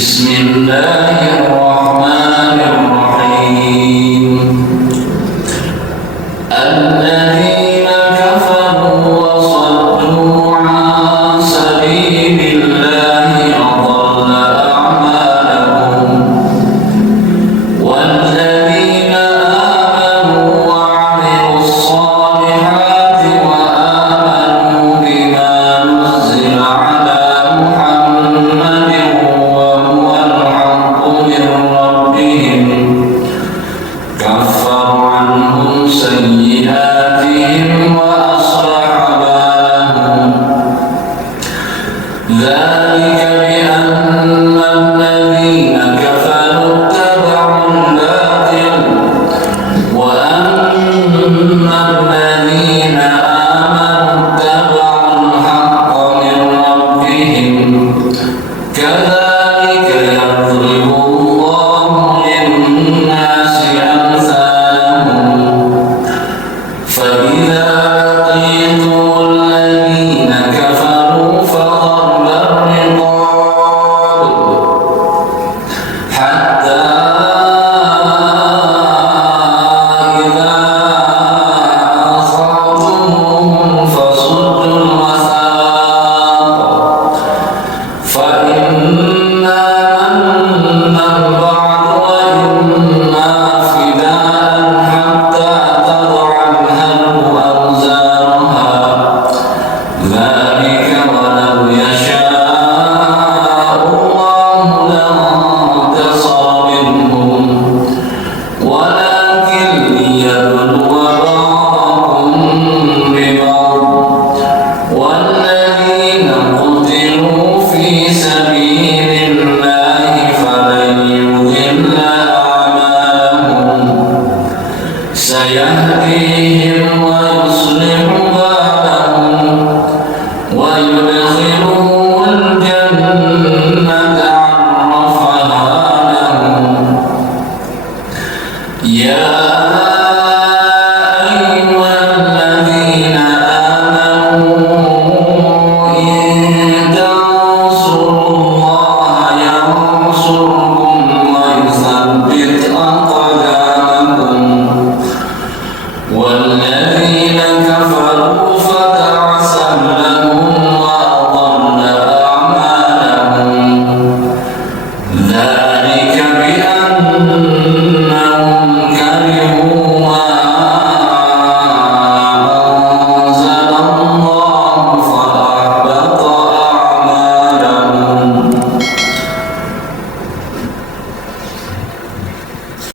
بسم الله الرحمن الرحيم. الذين كفروا وصدوا عن سبيل الله أضل أعمالهم والذين آمنوا وعملوا الصالحات وآمنوا بما نزل على محمد وهو الحق من ربهم كفر عنهم سيئاتهم وأصلح بالهم ذلك بأن الذين كفروا اتبعوا الباطل وأن الذين آمنوا اتبعوا الحق من ربهم كذلك يضرب الله للناس أمثالهم فإذا لقيتم الذين كفروا فضرب الرقاب حتى إذا أخذتموهم فصدوا الوثاق فإما منا بعد وإما فداء حتى تضع الحرب أوزارها ذلك ولو يشاء الله لانتصر منهم ولكن ليبلو بعضكم ببعض والذين قتلوا في سبيل الله فلن يضل أعمالهم سيهديهم ويصلح بالهم ويدخلهم الجنة عرفها لهم يا